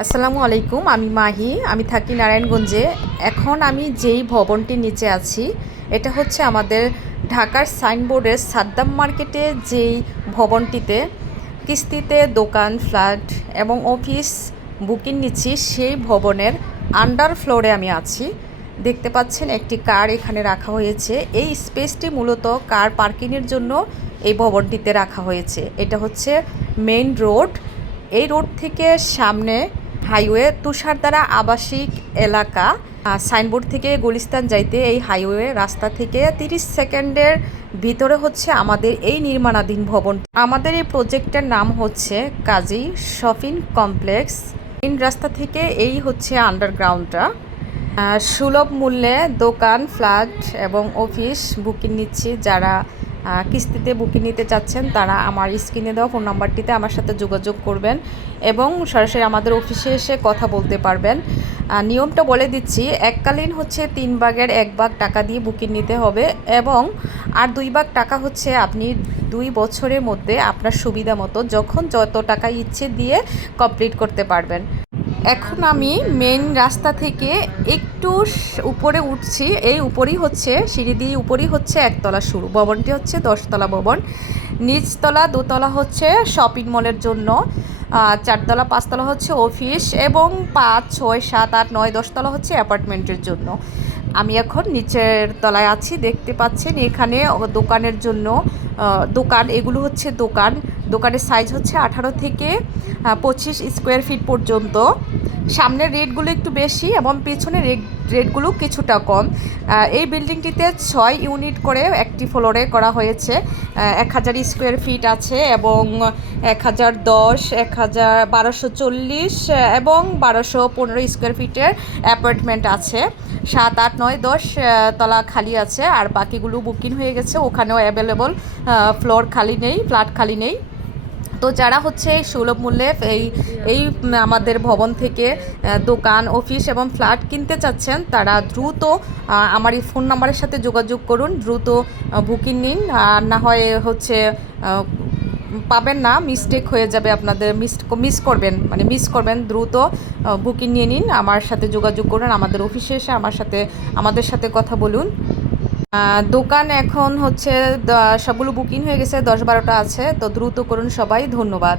আসসালামু আলাইকুম, আমি মাহি, আমি থাকি নারায়ণগঞ্জে। এখন আমি যেই ভবনটির নিচে আছি, এটা হচ্ছে আমাদের ঢাকার সাইনবোর্ডের সাদ্দাম মার্কেটে যেই ভবনটিতে কিস্তিতে দোকান, ফ্ল্যাট এবং অফিস বুকিং নিচ্ছি, সেই ভবনের আন্ডার ফ্লোরে আমি আছি। দেখতে পাচ্ছেন একটি কার এখানে রাখা হয়েছে। এই স্পেসটি মূলত কার পার্কিংয়ের জন্য এই ভবনটিতে রাখা হয়েছে। এটা হচ্ছে মেইন রোড। এই রোড থেকে সামনে হাইওয়ে তুষারদ্বারা আবাসিক এলাকা। সাইনবোর্ড থেকে গুলিস্তান যাইতে এই হাইওয়ে রাস্তা থেকে তিরিশ সেকেন্ডের ভিতরে হচ্ছে আমাদের এই নির্মাণাধীন ভবন। আমাদের এই প্রজেক্টের নাম হচ্ছে কাজী শপিং কমপ্লেক্স। মেইন রাস্তা থেকে এই হচ্ছে আন্ডারগ্রাউন্ডটা। সুলভ মূল্যে দোকান, ফ্ল্যাট এবং অফিস বুকিং নিচ্ছি যারা কিস্তিতে বুকিং নিতে চাচ্ছেন, তারা আমার স্ক্রিনে দেওয়া ফোন নাম্বারটিতে আমার সাথে যোগাযোগ করবেন এবং সরাসরি আমাদের অফিসে এসে কথা বলতে পারবেন। নিয়মটা বলে দিচ্ছি, এককালীন হচ্ছে তিন ভাগের এক ভাগ টাকা দিয়ে বুকিং নিতে হবে এবং আর দুই ভাগ টাকা হচ্ছে আপনি দুই বছরের মধ্যে আপনার সুবিধা মতো যখন যত টাকা ইচ্ছে দিয়ে কমপ্লিট করতে পারবেন। এখন আমি মেন রাস্তা থেকে একটু উপরে উঠছি। এই উপরেই হচ্ছে সিঁড়ি দিয়ে উপরেই হচ্ছে একতলা শুরু। ভবনটি হচ্ছে দশতলা ভবন। নিচতলা, দোতলা হচ্ছে শপিং মলের জন্য। চারতলা, পাঁচতলা হচ্ছে অফিস এবং পাঁচ, ছয়, সাত, আট, নয়, দশতলা হচ্ছে অ্যাপার্টমেন্টের জন্য। আমি এখন নিচের তলায় আছি, দেখতে পাচ্ছেন এখানে দোকানের জন্য দোকান, এগুলো হচ্ছে দোকান। দোকানের সাইজ হচ্ছে আঠারো থেকে পঁচিশ স্কোয়ার ফিট পর্যন্ত। সামনের রেটগুলো একটু বেশি এবং পেছনের রেট রেটগুলো কিছুটা কম। এই বিল্ডিংটিতে ছয় ইউনিট করে একটি ফ্লোরে করা হয়েছে। এক হাজার স্কোয়ার ফিট আছে এবং এক হাজার দশ, এক হাজার বারোশো চল্লিশ এবং বারোশো পনেরো স্কোয়ার ফিটের অ্যাপার্টমেন্ট আছে। সাত, আট, নয়, দশ তলা খালি আছে। আর বাকিগুলো বুকিং হয়ে গেছে। ওখানেও অ্যাভেলেবল ফ্লোর খালি নেই ফ্ল্যাট খালি নেই। তো যারা হচ্ছে সুলভ মূল্যে এই এই আমাদের ভবন থেকে দোকান, অফিস এবং ফ্ল্যাট কিনতে চাচ্ছেন, তারা দ্রুত আমার এই ফোন নাম্বারের সাথে যোগাযোগ করুন, দ্রুত বুকিং নিন। আর না হয় হচ্ছে পাবেন না মিস্টেক হয়ে যাবে আপনাদের মিস মিস করবেন মানে মিস করবেন, দ্রুত বুকিং নিয়ে নিন। আমার সাথে যোগাযোগ করুন, আমাদের অফিসে এসে আমার সাথে, আমাদের সাথে কথা বলুন। দোকান এখন হচ্ছে সবগুলো বুকিং হয়ে গেছে, দশ বারোটা আছে, তো দ্রুত করুন সবাই, ধন্যবাদ।